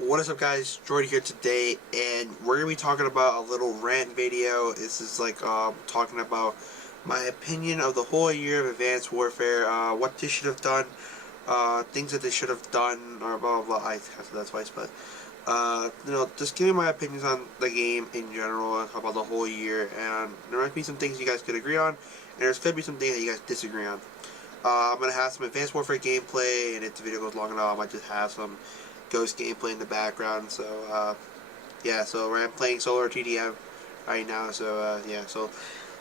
What is up, guys? Jordy here today, and we're gonna be talking about a little rant video. This is like talking about my opinion of the whole year of Advanced Warfare, what they should have done, things that they should have done, or blah blah blah. I have to that twice, but just giving my opinions on the game in general about the whole year. And there might be some things you guys could agree on, and there's could be some things that you guys disagree on. I'm gonna have some Advanced Warfare gameplay, and if the video goes long enough, I might just have some Ghost gameplay in the background. So yeah, so I'm playing Solar TDM right now. So yeah, so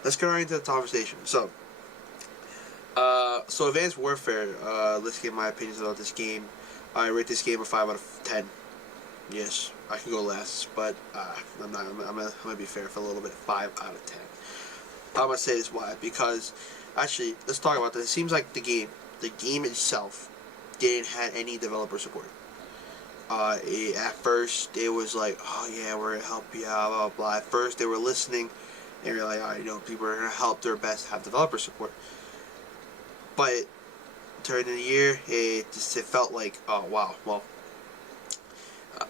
let's get right into the conversation. So Advanced Warfare. Let's give my opinions about this game. I rate this game a 5 out of 10. Yes, I can go less, but I'm not. I'm gonna be fair for a little bit. 5 out of 10. I'm gonna say this why, because actually, let's talk about this. It seems like the game itself didn't have any developer support. At first it was like, oh yeah, we're gonna help you out, blah blah blah. At first they were listening, and you're like, oh, people are gonna help their best to have developer support. But during the year, it felt like, oh wow, well,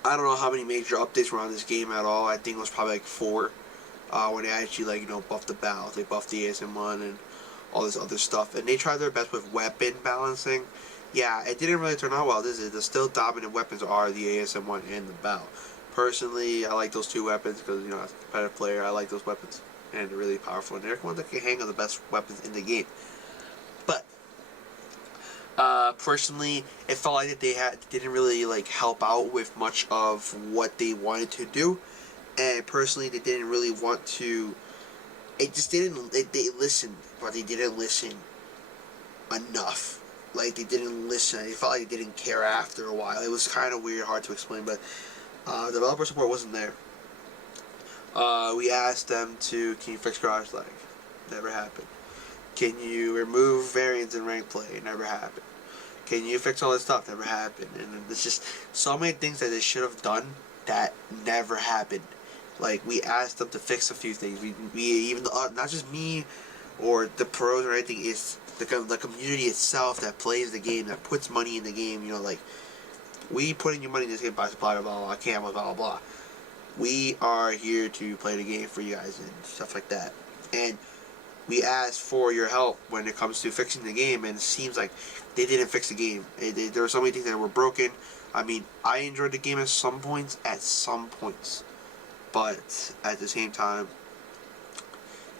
I don't know how many major updates were on this game at all. I think it was probably like 4. When they actually buffed the battles, they buffed the ASM1 and all this other stuff, and they tried their best with weapon balancing. Yeah, it didn't really turn out well. The still dominant weapons are the ASM1 and the bow. Personally, I like those two weapons because, as a competitive player, I like those weapons, and they're really powerful, and they're one that can hang on the best weapons in the game. But personally, it felt like that they didn't really help out with much of what they wanted to do, and personally, they didn't really want to. It just didn't. They listened, but they didn't listen enough. Like, they didn't listen. It felt like they didn't care after a while. It was kind of weird, hard to explain, but developer support wasn't there. We asked them to, can you fix garage lag? Never happened. Can you remove variants in rank play? Never happened. Can you fix all this stuff? Never happened. And there's just so many things that they should have done that never happened. Like, we asked them to fix a few things. We even not just me or the pros or anything. It's the community itself that plays the game, that puts money in the game. We putting your money in this game by supply, blah blah blah, camo, blah blah blah. We are here to play the game for you guys and stuff like that. And we asked for your help when it comes to fixing the game, and it seems like they didn't fix the game. There were so many things that were broken. I mean, I enjoyed the game at some points, but at the same time,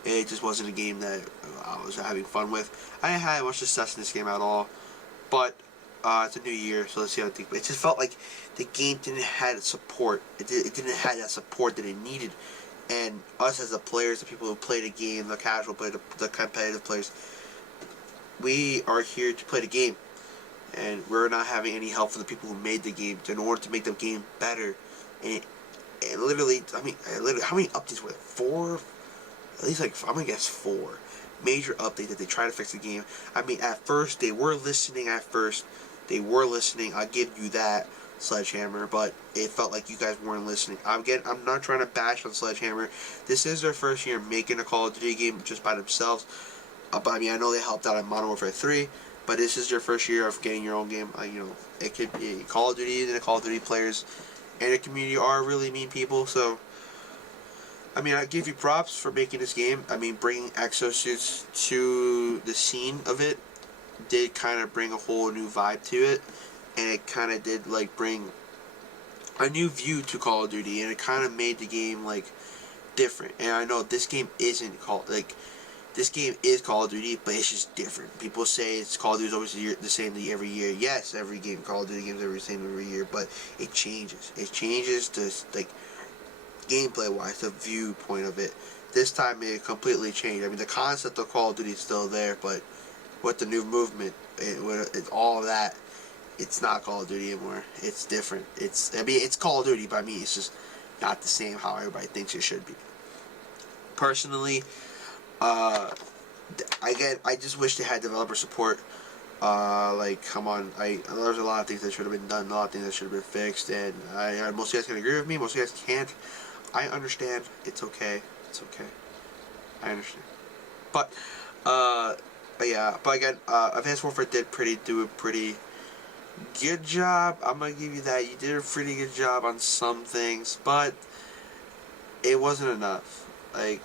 it just wasn't a game that I was having fun with. I didn't have much success in this game at all, but it's a new year, so let's see how I think. It just felt like the game didn't have support. It didn't have that support that it needed, and us as the players, the people who play the game, the casual players, the competitive players, we are here to play the game, and we're not having any help from the people who made the game in order to make the game better. And literally, how many updates were there? 4? At least I'm gonna guess 4 major updates that they try to fix the game. I mean, at first they were listening. I'll give you that, Sledgehammer, but it felt like you guys weren't listening. I'm not trying to bash on Sledgehammer. This is their first year making a Call of Duty game just by themselves. But I mean, I know they helped out in Modern Warfare 3, but this is their first year of getting your own game. It could be Call of Duty, and the Call of Duty players and the community are really mean people, so I mean, I give you props for making this game. I mean, bringing exosuits to the scene of it did kind of bring a whole new vibe to it, and it kind of did bring a new view to Call of Duty, and it kind of made the game different. And I know this game isn't this game is Call of Duty, but it's just different. People say it's Call of Duty is always the same every year. Yes, every game Call of Duty games are the same every year, but it changes. It changes to gameplay wise, the viewpoint of it. This time it completely changed. I mean, the concept of Call of Duty is still there, but with the new movement, it's all of that. It's not Call of Duty anymore. It's different. It's Call of Duty, but I mean, it's just not the same how everybody thinks it should be. Personally, I just wish they had developer support. Come on, there's a lot of things that should have been done, a lot of things that should have been fixed, and most of you guys can agree with me, most of you guys can't. I understand. It's okay. It's okay. I understand. But yeah. But again, Advanced Warfare did do a pretty Good job. I'm gonna give you that. You did a pretty good job on some things, but it wasn't enough. Like,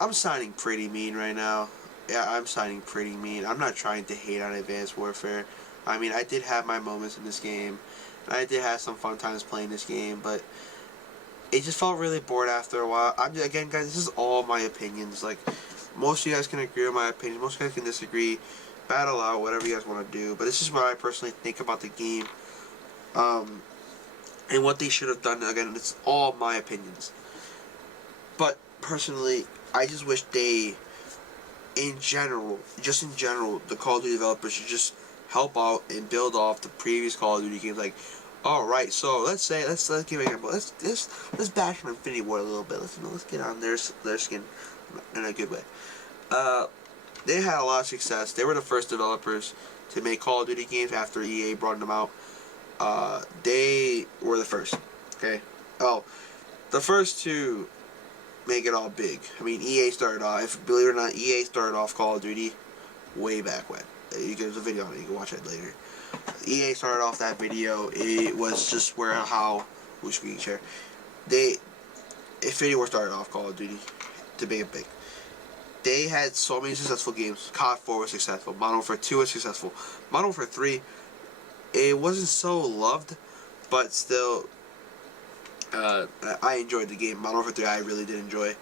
I'm signing pretty mean right now. Yeah, I'm signing pretty mean. I'm not trying to hate on Advanced Warfare. I mean, I did have my moments in this game, and I did have some fun times playing this game, but it just felt really bored after a while. Again, guys, this is all my opinions. Like, most of you guys can agree with my opinions. Most of you guys can disagree. Battle out, whatever you guys want to do. But this is what I personally think about the game. And what they should have done. Again, it's all my opinions. But, personally, I just wish they, just in general, the Call of Duty developers should just help out and build off the previous Call of Duty games. Like, alright, so let's give an example. Let's bash on Infinity Ward a little bit. Let's get on their skin in a good way. They had a lot of success. They were the first developers to make Call of Duty games after EA brought them out. They were the first. Okay. Oh, the first to make it all big. I mean, EA started off. Believe it or not, EA started off Call of Duty way back when. There's a video on it. You can watch it later. EA started off that video. It was just who's screen share. Infinity War started off Call of Duty to make it big. They had so many successful games. COD 4 was successful. Modern Warfare 2 was successful. Modern Warfare 3, it wasn't so loved, but still, I enjoyed the game. Modern Warfare 3, I really did enjoy.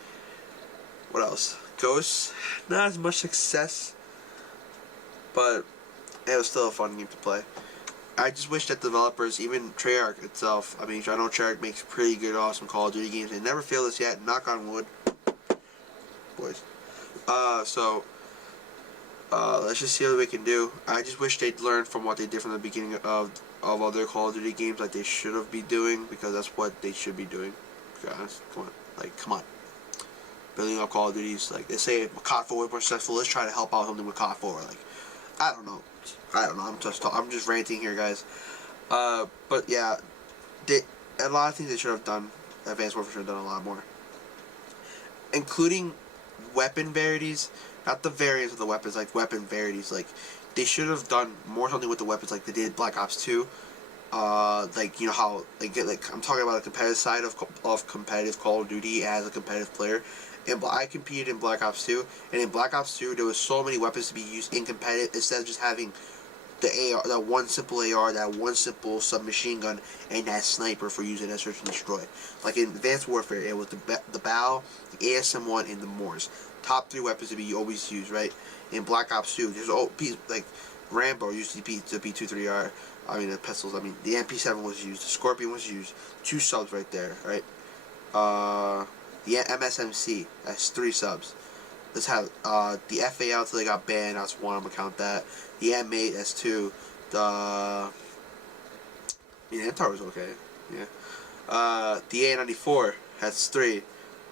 What else? Ghosts, not as much success, but it was still a fun game to play. I just wish that developers, even Treyarch itself, I mean, I know Treyarch makes pretty good, awesome Call of Duty games. They never failed us yet. Knock on wood, boys. Let's just see what we can do. I just wish they'd learn from what they did from the beginning of other Call of Duty games, like they should have been doing, because that's what they should be doing. Guys, come on. Building up Call of Duties, like they say COD 4 was more successful, let's try to help out something with COD 4. Like, I don't know. I'm just ranting here, guys. But yeah, a lot of things they should have done. Advanced Warfare should have done a lot more, including weapon varieties. Not the variants of the weapons, like weapon varieties. Like, they should have done more something with the weapons, like they did Black Ops 2. Like, you know how I'm talking about the competitive side of competitive Call of Duty as a competitive player. And I competed in Black Ops 2, and in Black Ops 2 there was so many weapons to be used in competitive, instead of just having the AR, that one simple AR, that one simple submachine gun, and that sniper for using as search and destroy. Like in Advanced Warfare, it was the BAL, the ASM-1, and the Moors. Top 3 weapons to be always used, right? In Black Ops 2, there's like Rambo used to be the P23R. I mean the pistols. I mean the MP7 was used. The Scorpion was used. 2 subs right there, right? The MSMC, that's 3 subs. Let's have the FAL until they got banned, that's 1, I'm gonna count that. The M8, that's 2. The Antar was okay. Yeah. The A94, that's 3.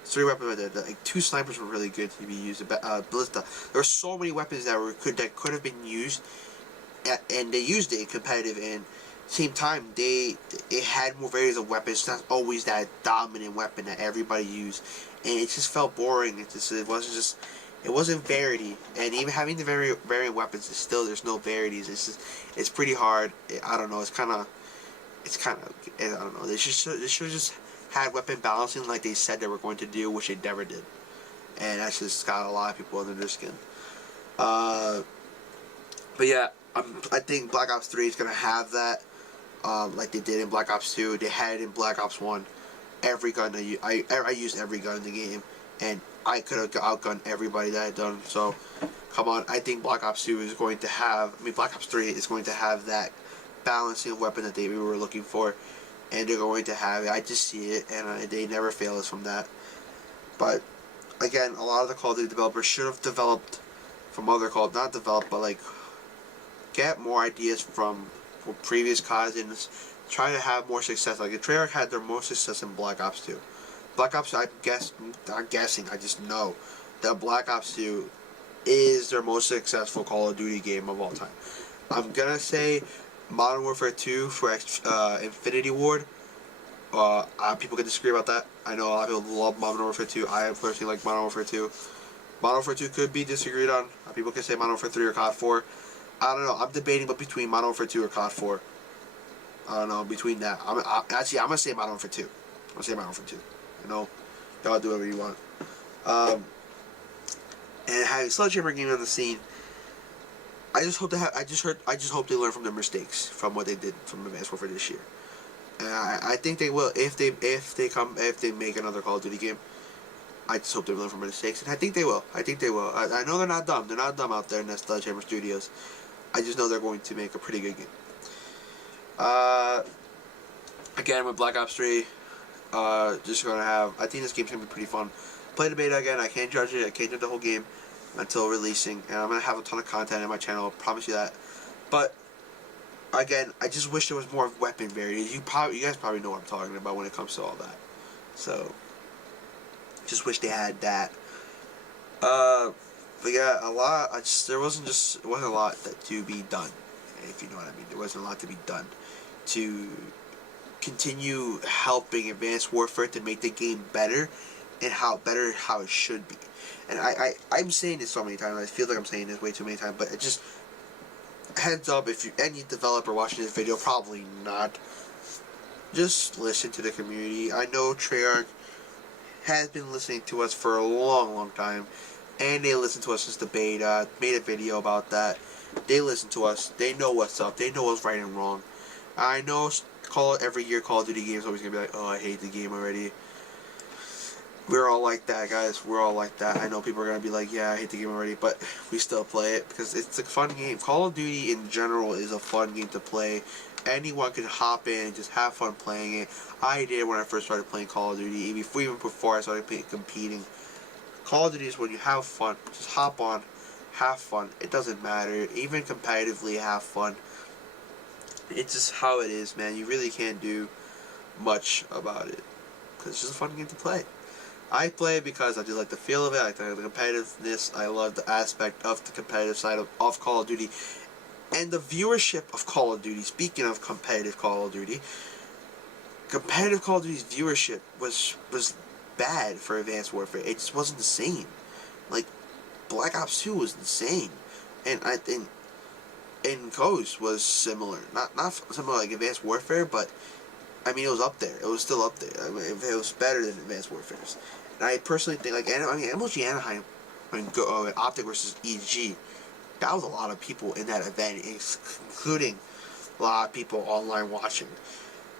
3 weapons right there. Like 2 snipers were really good to be used. Ballista. There were so many weapons that could have been used, and they used it in competitive. And same time, it had more variants of weapons. It's not always that dominant weapon that everybody used, and it just felt boring. It wasn't variety. And even having the variant weapons, there's no varieties. It's pretty hard. I don't know. It's kind of I don't know. They should have just had weapon balancing like they said they were going to do, which they never did, and that's just got a lot of people under their skin. But yeah, I think Black Ops 3 is gonna have that. Like they did in Black Ops 2, they had it in Black Ops 1. Every gun I used every gun in the game, and I could have outgunned everybody that I had done. So, come on, I think Black Ops 2 is going to have. Black Ops 3 is going to have that balancing of weapon that we were looking for, and they're going to have it. I just see it, and they never fail us from that. But again, a lot of the Call of Duty developers should have developed from other not developed, but like get more ideas from previous CODs and try to have more success. Like, Treyarch had their most success in Black Ops 2. Black Ops, I just know that Black Ops 2 is their most successful Call of Duty game of all time. I'm gonna say Modern Warfare 2 for Infinity Ward. People can disagree about that. I know a lot of people love Modern Warfare 2. I personally like Modern Warfare 2. Modern Warfare 2 could be disagreed on. People can say Modern Warfare 3 or COD 4. I don't know. I'm debating between Modern Warfare 2 or COD 4. I don't know, between that. Actually, I'm going to say Modern Warfare 2. I'm going to say Modern Warfare 2. You know, y'all do whatever you want. And having Sledgehammer Gaming on the scene, I just hope they learn from their mistakes from what they did from Advanced Warfare this year. And I think they will if they make another Call of Duty game. I just hope they learn from their mistakes, and I think they will. I know they're not dumb. They're not dumb out there in the Sledgehammer Studios. I just know they're going to make a pretty good game. Again, with Black Ops 3, just gonna have. I think this game's gonna be pretty fun. Play the beta again. I can't judge it. I can't judge the whole game until releasing, and I'm gonna have a ton of content on my channel. I promise you that. But again, I just wish there was more weapon variety. You guys probably know what I'm talking about when it comes to all that. So, just wish they had that. But yeah, there wasn't a lot to be done, if you know what I mean. There wasn't a lot to be done to continue helping Advanced Warfare to make the game better and how it should be. And I'm saying this so many times. I feel like I'm saying this way too many times, but it just, heads up, if you any developer watching this video, probably not. Just listen to the community. I know Treyarch has been listening to us for a long time, and they listened to us since the beta. Made a video about that. They listen to us. They know what's up. They know what's right and wrong. I know every year Call of Duty games always gonna be like, oh, I hate the game already. We're all like that, guys. We're all like that. I know people are gonna be like, yeah, I hate the game already, but we still play it because it's a fun game. Call of Duty in general is a fun game to play. Anyone can hop in and just have fun playing it. I did when I first started playing Call of Duty, even before I started competing. Call of Duty is when you have fun. Just hop on, have fun. It doesn't matter. Even competitively, have fun. It's just how it is, man. You really can't do much about it because it's just a fun game to play. I play it because I just like the feel of it. I like the competitiveness. I love the aspect of the competitive side of Call of Duty. And the viewership of Call of Duty, speaking of competitive Call of Duty's viewership was bad for Advanced Warfare. It just wasn't the same. Like, Black Ops 2 was insane. And I think Ghost was similar. Not similar like Advanced Warfare, but I mean, it was up there. It was still up there. I mean, it was better than Advanced Warfare's. And I personally think, like, MLG Anaheim, Optic versus EG, that was a lot of people in that event, including a lot of people online watching.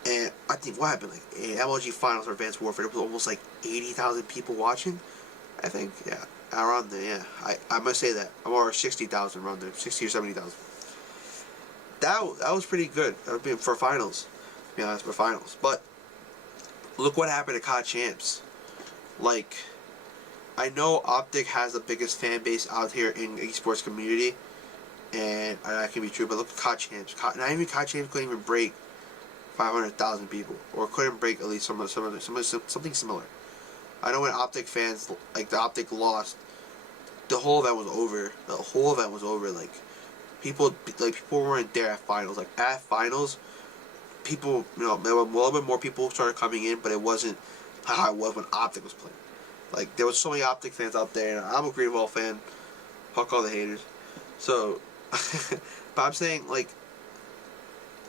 And I think what happened, like, in MLG Finals or Advanced Warfare, there was almost like 80,000 people watching. I think, yeah, around there. Yeah, I'm gonna say that, or 60,000 around there, 60 or 70,000. That was pretty good. That would be for finals. To be honest, for finals. But look what happened to COD Champs. Like, I know Optic has the biggest fan base out here in the esports community, and that can be true. But look at COD Champs. Not even COD Champs couldn't even break 500,000 people, or couldn't break at least something similar. I know when Optic fans, like, the Optic lost, the whole event was over. The whole event was over. Like, people weren't there at finals. Like, at finals, people, there were a little bit more people started coming in, but it wasn't how it was when Optic was playing. Like, there was so many Optic fans out there, and I'm a Green Wall fan. Fuck all the haters. So, but I'm saying, like,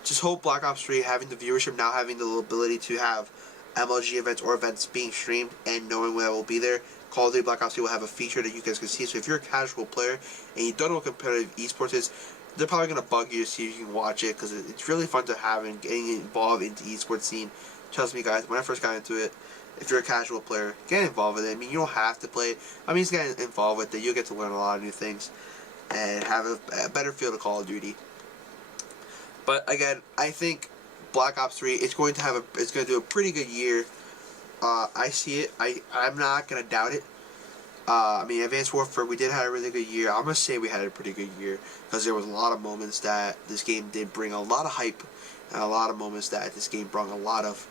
just hope Black Ops 3 having the viewership, now having the ability to have MLG events or events being streamed and knowing when I will be there, Call of Duty Black Ops 3 will have a feature that you guys can see. So if you're a casual player and you don't know what competitive esports is, they're probably going to bug you to see if you can watch it, because it's really fun to have and getting involved into esports scene. Trust me, guys, when I first got into it, if you're a casual player, get involved with it. I mean, you don't have to play it. I mean, just get involved with it. You'll get to learn a lot of new things and have a better feel to Call of Duty. But again, I think Black Ops 3 it's going to do a pretty good year. I see it. I'm not gonna doubt it. I mean, Advanced Warfare, we did have a really good year. I'm gonna say we had a pretty good year because there was a lot of moments that this game did bring a lot of hype, and a lot of moments that this game brought a lot of,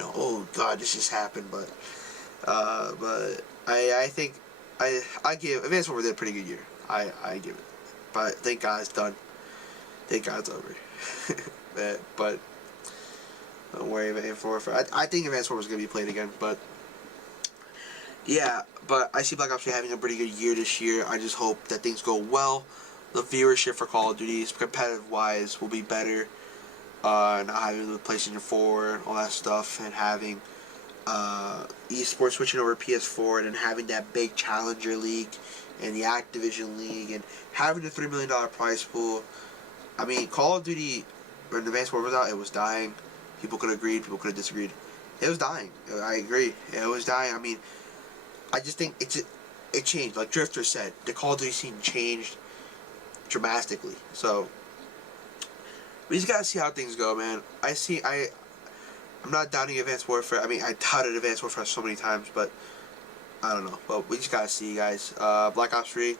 oh god, this just happened. But I think I give Advanced Warfare did a pretty good year. I give it. But thank God it's done. Thank God it's over. but don't worry, Advanced Warfare. I think Advanced Warfare is going to be played again, but yeah, but I see Black Ops 3 having a pretty good year this year. I just hope that things go well. the viewership for Call of Duty, competitive wise, will be better. Not having the PlayStation 4, all that stuff, and having esports switching over to PS4, and then having that big Challenger League and the Activision League, and having the $3 million prize pool. I mean, Call of Duty, when Advanced Warfare was out, it was dying. People could have agreed, people could have disagreed. It was dying. I agree. It was dying. I mean, I just think it changed. Like Drifter said, the Call of Duty scene changed dramatically. So we just gotta see how things go, man. I'm not doubting Advanced Warfare. I mean, I doubted Advanced Warfare so many times, but I don't know. Well, we just gotta see, guys. Black Ops 3,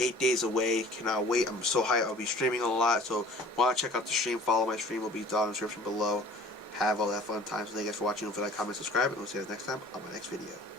8 days away. Cannot wait. I'm so hyped. I'll be streaming a lot, so wanna check out the stream. Follow my stream. Will be down in the description below. Have all that fun time. So thank you guys for watching. Don't forget to like, comment, subscribe, and we'll see you guys next time on my next video.